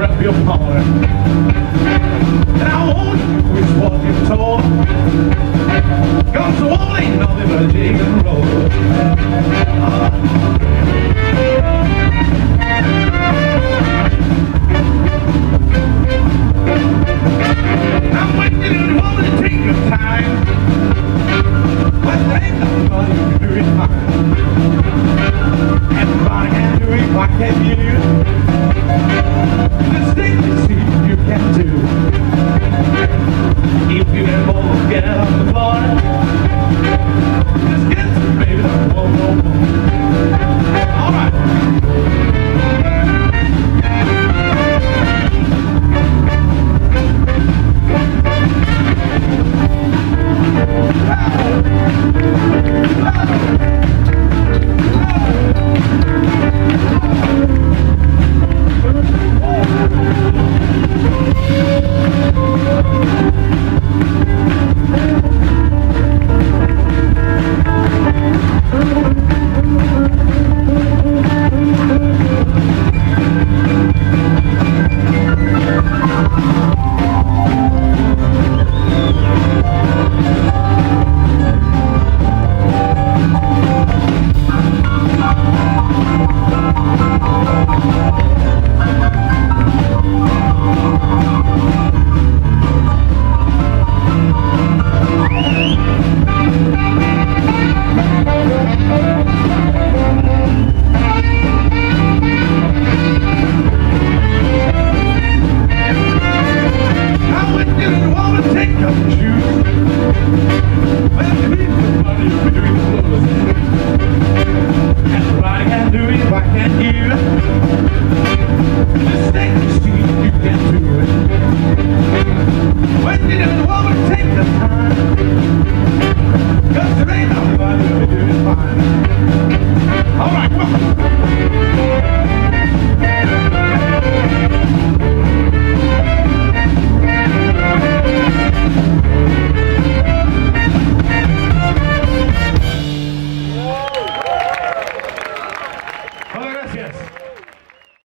rep your heart. And I want you is what you're told. Cause the wall ain't nothing but a jig and roll. I'm waiting and you want to take your time. But there ain't nothing you can do it fine. And if I can do it, why can't you? Just take the seat you can do. If you can both get on the floor, just get to baby, whoa, whoa, whoa.